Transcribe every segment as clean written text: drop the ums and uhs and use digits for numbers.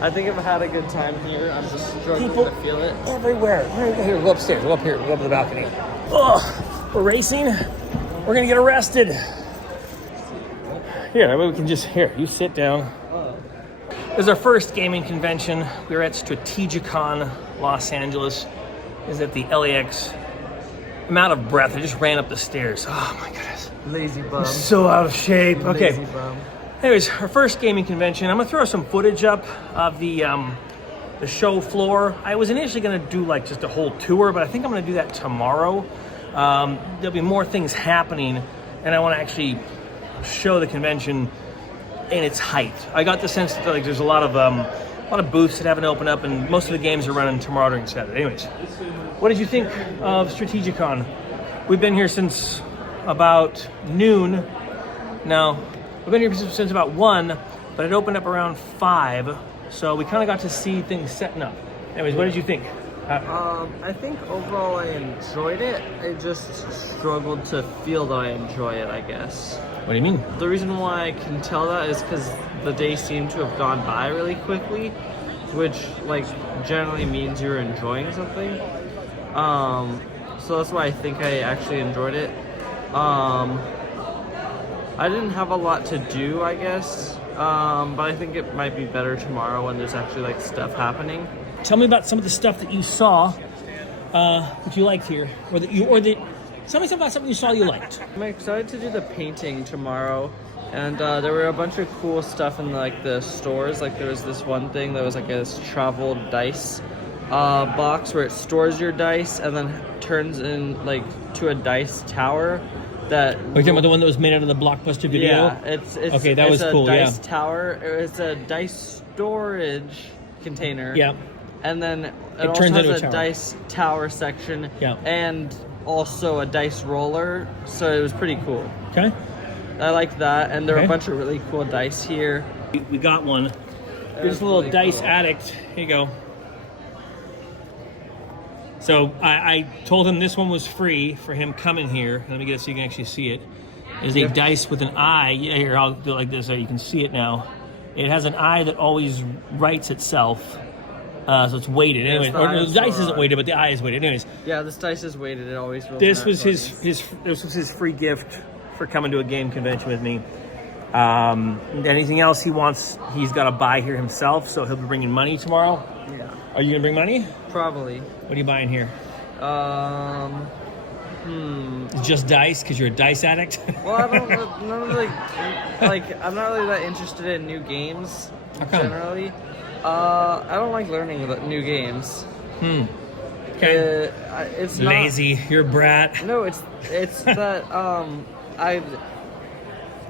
I think I've had a good time here. I'm just struggling People to feel it. everywhere. Here, go upstairs. Go up here. Go up to the balcony. Oh, we're racing. We're gonna get arrested. Here, maybe we can just, here, you sit down. This is our first gaming convention. We were at Strategicon, Los Angeles. This is at the LAX. I'm out of breath. I just ran up the stairs. Oh my goodness. Lazy bum. I'm so out of shape. Okay. Lazy bum. Anyways, our first gaming convention. I'm gonna throw some footage up of the show floor. I was initially gonna do like just a whole tour, but I think I'm gonna do that tomorrow. There'll be more things happening, and I want to actually show the convention in its height. I got the sense that like there's a lot of booths that haven't opened up, and most of the games are running tomorrow during Saturday. Anyways, what did you think of Strategicon? We've been here since about noon. Now, we've been here since about 1, but it opened up around 5, so we kind of got to see things setting up. Anyways, what did you think? I think overall I enjoyed it. I just struggled to feel that I enjoy it, I guess. What do you mean? The reason why I can tell that is because the day seemed to have gone by really quickly, which like generally means you're enjoying something. So that's why I think I actually enjoyed it. I didn't have a lot to do, I guess, but I think it might be better tomorrow when there's actually like stuff happening. Tell me about some of the stuff that you saw that you liked here, or that tell me something about something you saw you liked. I'm excited to do the painting tomorrow, and there were a bunch of cool stuff in like the stores. Like there was this one thing that was like a travel dice box where it stores your dice and then turns in like to a dice tower. That Are you talking about the one that was made out of the Blockbuster video? Yeah, it's okay. That was cool. Dice tower. It's a dice storage container. Yeah. And then it also turns has into a a dice tower section. Yeah. And also a dice roller. So it was pretty cool. Okay. I like that, and there are Okay. a bunch of really cool dice here. We got one. You're just a little really dice cool. addict. Here you go. So I told him this one was free for him coming here. Let me get it so you can actually see it. Is a dice with an eye. Yeah, here, I'll do it like this so you can see it now. It has an eye that always writes itself. So it's weighted. Yes, Anyway, the or eye the is dice so isn't weighted, but the eye is weighted. Anyways, Yeah, this dice is weighted. It always rolls. this nat was 20s. this was his free gift for coming to a game convention with me. Anything else he wants, he's got to buy here himself. So he'll be bringing money tomorrow. Yeah, Are you gonna bring money? probably. What are you buying here? It's just dice because you're a dice addict. Well, I don't really like. I'm not really that interested in new games. How come? Generally, I don't like learning about new games. Okay. It's Lazy. You're a brat. Not, no, it's that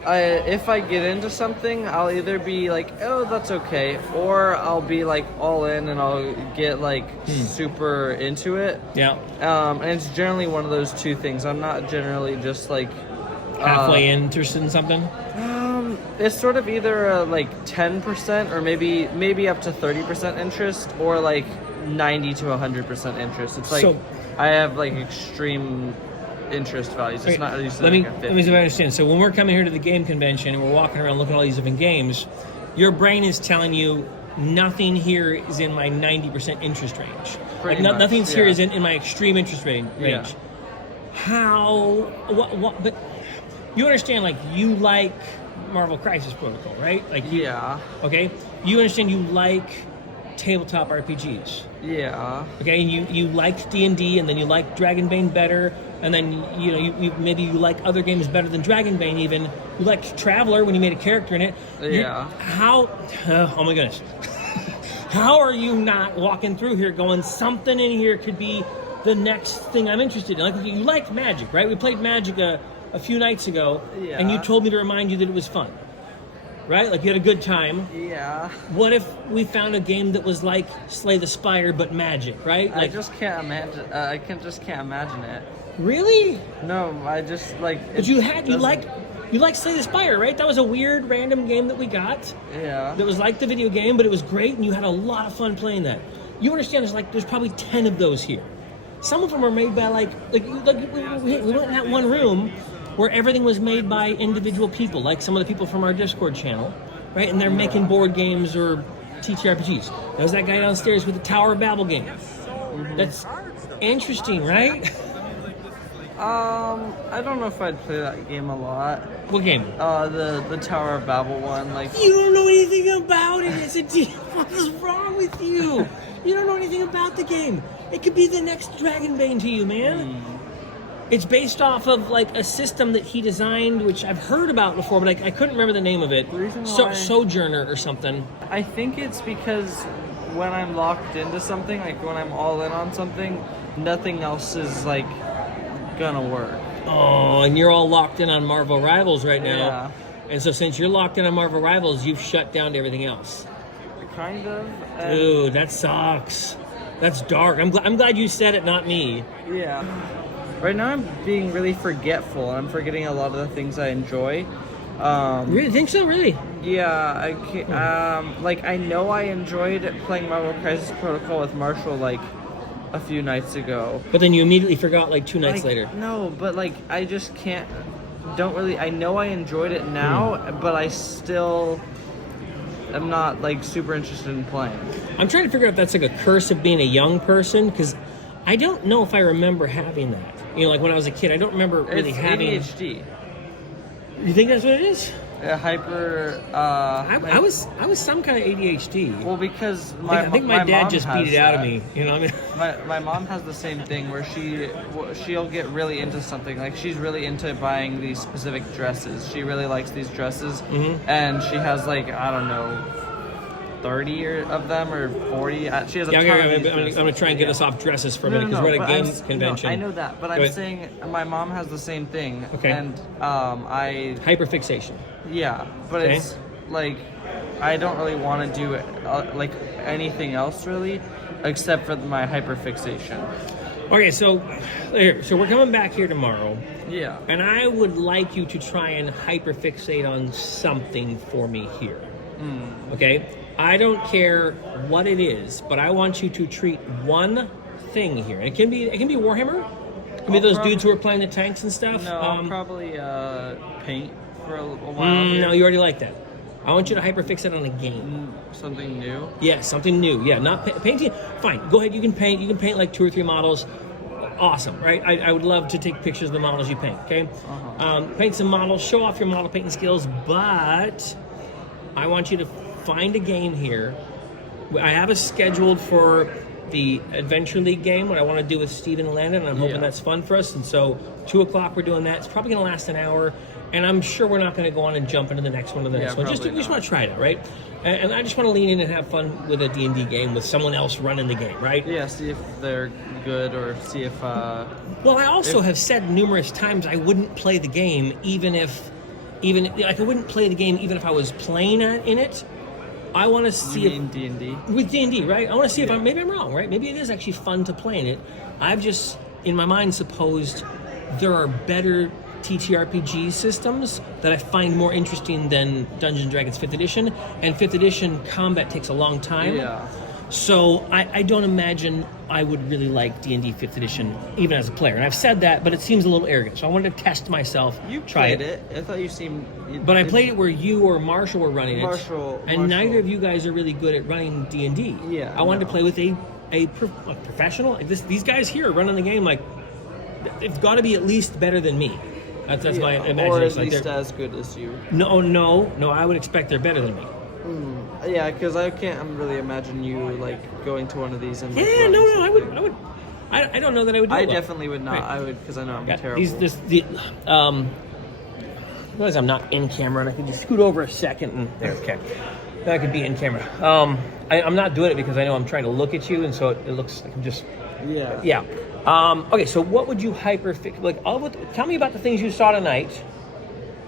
if I get into something, I'll either be like, oh, that's okay, or I'll be like all in and I'll get like super into it. Yeah. And it's generally one of those two things. I'm not generally just like Halfway interested in something. It's sort of either like 10% or maybe up to 30% interest, or like 90 to 100% interest. It's like So- I have like extreme interest values. It's not usually Let me like a let me see 50. if I understand. So when we're coming here to the game convention and we're walking around looking at all these different games, your brain is telling you nothing here is in my 90% interest range. Pretty Like much, nothing's here yeah. is in my extreme interest range. Yeah. How? What? But you understand? Like you like Marvel Crisis Protocol, right? Like you, Yeah. Okay. You understand? You like tabletop RPGs. Yeah. Okay, and you liked D&D, and then you liked Dragonbane better, and then you maybe you like other games better than Dragonbane even. You liked Traveler when you made a character in it. Yeah. Oh my goodness. How are you not walking through here going, something in here could be the next thing I'm interested in? Like you liked Magic, right? We played Magic a few nights ago, and you Yeah. told me to remind you that it was fun. Right? Like you had a good time. Yeah. What if we found a game that was like Slay the Spire but Magic, right? I Like just can't imagine. I just can't imagine it. really? No, I just like. But you liked Slay the Spire, right? That was a weird random game that we got. Yeah. That was like the video game, but it was great, and you had a lot of fun playing that. You understand? There's probably 10 of those here. Some of them are made by like we went in that one room where everything was made by individual people, like some of the people from our Discord channel, right? And they're making board games or TTRPGs. There's that guy downstairs with the Tower of Babel game. That's interesting, right? I don't know if I'd play that game a lot. What game? The Tower of Babel one. Like, You don't know anything about it. What is wrong with you? You don't know anything about the game. It could be the next Dragonbane to you, man. It's based off of like a system that he designed, which I've heard about before, but I couldn't remember the name of it. The reason why- Sojourner or something. I think it's because when I'm locked into something, like when I'm all in on something, nothing else is like gonna work. Oh, and you're all locked in on Marvel Rivals right now. Yeah. And so since you're locked in on Marvel Rivals, you've shut down to everything else. Kind of. Dude, that sucks. That's dark. I'm glad you said it, not me. Yeah. Right now I'm being really forgetful. I'm forgetting a lot of the things I enjoy. Really think so? Really? Yeah, I can't, like I know I enjoyed playing Marvel Crisis Protocol with Marshall like a few nights ago. But then you immediately forgot like 2 nights Like, later. No, but like I just can't. Don't really. I know I enjoyed it now, but I still am not like super interested in playing. I'm trying to figure out if that's like a curse of being a young person, because I don't know if I remember having that. You know, like when I was a kid, I don't remember really It's having. ADHD. You think that's what it is? Hyper. I was some kind of ADHD. Well, because I think my dad mom just has beat it out of that. me. You know what I mean? My mom has the same thing where she'll get really into something. Like she's really into buying these specific dresses. She really likes these dresses, and she has like I don't know, 30 of them or 40. She has a ton of these I'm dresses. gonna try and get us off dresses for a minute because we're at a but game I'm- convention. No, I know that, but Go I'm ahead. saying my mom has the same thing. Okay. And I Hyperfixation. yeah, but Okay. it's like I don't really want to do like anything else really, except for my hyperfixation. Okay, so we're coming back here tomorrow, Yeah. and I would like you to try and hyperfixate on something for me here. Okay, I don't care what it is, but I want you to treat one thing here. It can be Warhammer. It can be those dudes who are playing the tanks and stuff. No, I'll probably paint for a while. No, you already like that. I want you to hyperfixate on a game. Something new. Yeah, something new. Yeah, not painting. Fine, go ahead. You can paint. You can paint like 2 or 3 models. Awesome, right? I would love to take pictures of the models you paint. Okay, paint some models. Show off your model painting skills, but I want you to find a game here. I have us scheduled for the Adventure League game, what I want to do with Steven and Landon, and I'm hoping that's fun for us. And so 2 o'clock we're doing that. It's probably going to last an hour, and I'm sure we're not going to go on and jump into the next one or the next one. Just want to try it out, right? And I just want to lean in and have fun with a D&D game with someone else running the game, right? Yeah, see if they're good or see if Well, I also have said numerous times I wouldn't play the game even if I wouldn't play the game even if I was playing in it. I want to see you mean D&D. With D&D, right? I want to see if maybe I'm wrong, right? Maybe it is actually fun to play in it. I've just, in my mind, supposed there are better TTRPG systems that I find more interesting than Dungeons & Dragons 5th edition. And 5th edition combat takes a long time. Yeah. So I don't imagine I would really like D&D 5th edition, even as a player. And I've said that, but it seems a little arrogant. So I wanted to test myself. You try played it. I thought you seemed. But I played it where you or Marshall were running it. Marshall. Neither of you guys are really good at running D&D. Yeah, I wanted no. to play with a professional. Like these guys here running the game, like, it's got to be at least better than me. That's my imagination. Or at Like, least as good as you. No. I would expect they're better than me. Yeah, because I can't really imagine you like going to one of these and. Like, Yeah, running no, I something. would. I don't know that I would do I it well. definitely would not. Right. I would because I know I'm Yeah, terrible. Realize I'm not in camera, and I can just scoot over a second and there. Okay, then I could be in camera. I'm not doing it because I know I'm trying to look at you, and so it looks like I'm just. Yeah. Yeah. Okay, so what would you hyperfix? Like, tell me about the things you saw tonight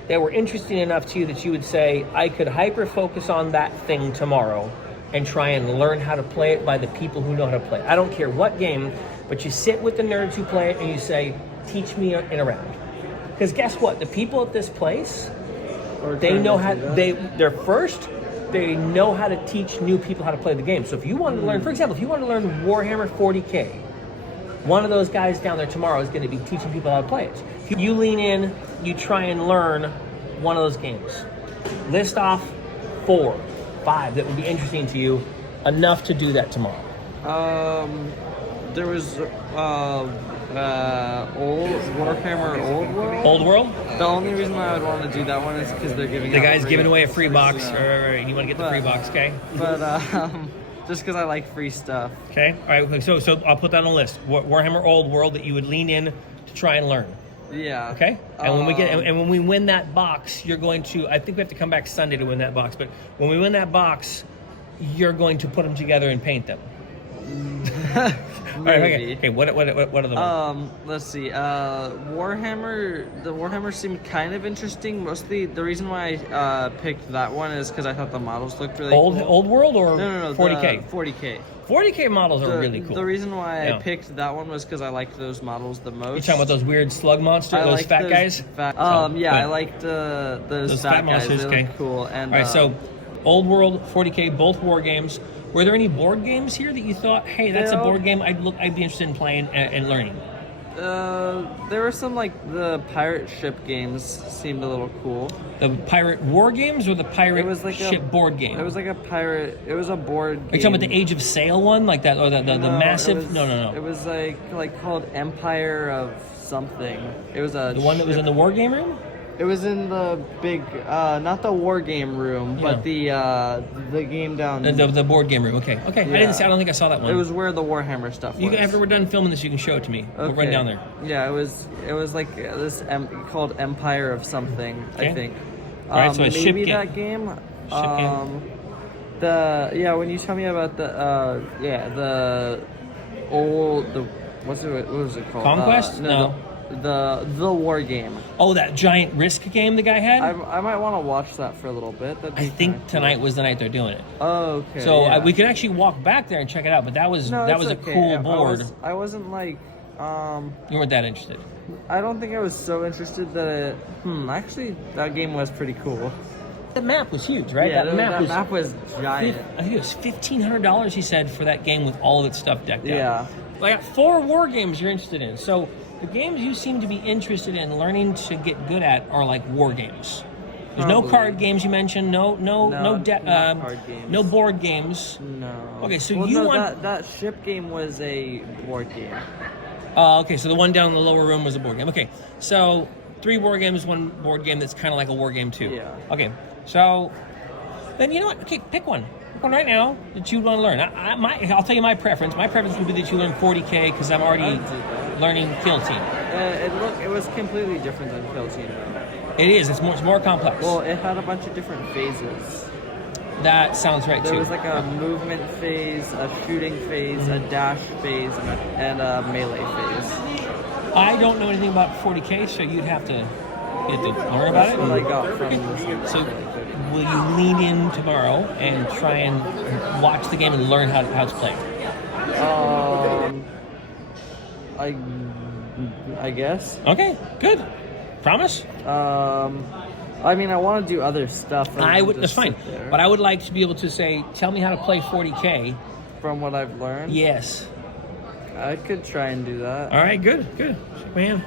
that were interesting enough to you that you would say, I could hyper focus on that thing tomorrow and try and learn how to play it by the people who know how to play it. I don't care what game, but you sit with the nerds who play it and you say, teach me in a round. Because guess what? The people at this place, they know how, they know how to teach new people how to play the game. So if you want to learn, for example, if you want to learn Warhammer 40K, one of those guys down there tomorrow is going to be teaching people how to play it. If you lean in, you try and learn one of those games. List off 4, 5 that would be interesting to you enough to do that tomorrow? There was old Warhammer Old World. Old World? The only reason why I would want to do that one is because they're giving The out guy's free- giving away a free box. stuff. Right. You want to get the free box, okay? But just because I like free stuff. Okay. All right. So I'll put that on the list. Warhammer Old World that you would lean in to try and learn. Yeah. Okay. And when we win that box, you're going to. I think we have to come back Sunday to win that box. But when we win that box, you're going to put them together and paint them. All right, okay. What are the ones? Let's see. Warhammer. The Warhammer seemed kind of interesting. Mostly, the reason why I picked that one is because I thought the models looked really cool. Old World or No. 40K? 40K. 40K models are really cool. The reason why Yeah. I picked that one was because I liked those models the most. You talking about those weird slug monsters, those liked fat those guys? Yeah, Good. I liked those fat guys. monsters. They Okay, looked cool. And all right, so Old World, 40K, both war games. Were there any board games here that you thought, hey, that's a board game I'd be interested in playing and learning? there were some like the pirate ship games seemed a little cool. The pirate war games or the pirate It was like ship board game? It was like a pirate. It was a board. Are you talking about the Age of Sail one, like that, or the massive? No. It was like called Empire of something. It was a The one that was in the war game room? It was in the big, not the war game room, but the game down. The board game room. Okay. Yeah. I don't think I saw that one. It was where the Warhammer stuff was. You ever we're done filming this, you can show it to me. We'll run down there. Yeah, it was like this called Empire of something. Okay. I think. All right, so a ship maybe game. that game. game. When you tell me about the old what was it called? Conquest? No. The war game. Oh, that giant Risk game the guy had? I might want to watch that for a little bit. I think tonight was the night they're doing it. Oh, okay. So yeah. we could actually walk back there and check it out, but that was a okay. cool board. I wasn't like You weren't that interested. I don't think I was so interested that actually that game was pretty cool. The map was huge, right? Yeah, that map was giant. I think it was $1,500, he said, for that game with all of its stuff decked out. Yeah. I got 4 war games you're interested in. So the games you seem to be interested in learning to get good at are like war games. There's no card games you mentioned. No card games. No board games. No. Okay, so that ship game was a board game. Okay, so the one down in the lower room was a board game. Okay, so 3 war games, 1 board game that's kind of like a war game too. Yeah. Okay, so then you know what? Okay, pick one. Pick one right now that you want to learn. I'll tell you my preference. My preference would be that you learn 40K because I'm already learning Kill Team. It was completely different than Kill Team. It is. It's more complex. Well, it had a bunch of different phases. That sounds right too. There was like a movement phase, a shooting phase, a dash phase, and a melee phase. I don't know anything about 40K, so you'd have to learn about That's it. what I got from this. So, will you lean in tomorrow and try and watch the game and learn how it's played? I guess. Okay, good. Promise? I mean, I want to do other stuff. That's fine. But I would like to be able to say, tell me how to play 40K. From what I've learned? Yes. I could try and do that. All right, good. Shake my hand.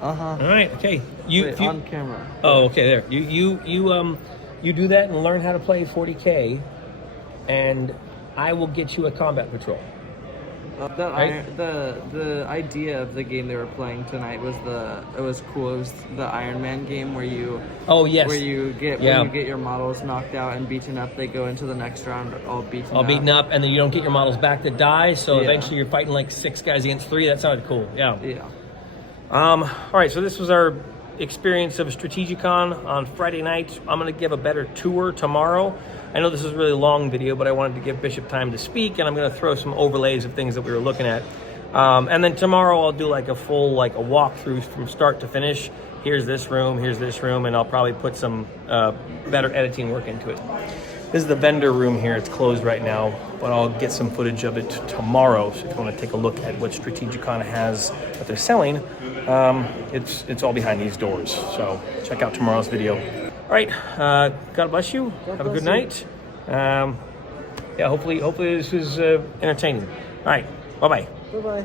All right, okay. Wait, on camera. Oh, okay, there. You do that and learn how to play 40K, and I will get you a combat patrol. The idea of the game they were playing tonight was it was cool. It was the Iron Man game where you when you get your models knocked out and beaten up, they go into the next round all beaten up, and then you don't get your models back that die. So eventually you're fighting like 6 guys against 3. That sounded cool. Yeah. All right, so this was our experience of Strategicon on Friday night. I'm going to give a better tour tomorrow. I know this is a really long video, but I wanted to give Bishop time to speak, and I'm going to throw some overlays of things that we were looking at. And then tomorrow I'll do like a full a walkthrough from start to finish. Here's this room, and I'll probably put some better editing work into it. This is the vendor room here. It's closed right now, but I'll get some footage of it tomorrow. So if you want to take a look at what Strategicon has that they're selling, it's all behind these doors. So check out tomorrow's video. All right, God bless you. Have a good night. Hopefully this was entertaining. All right, bye-bye. Bye-bye.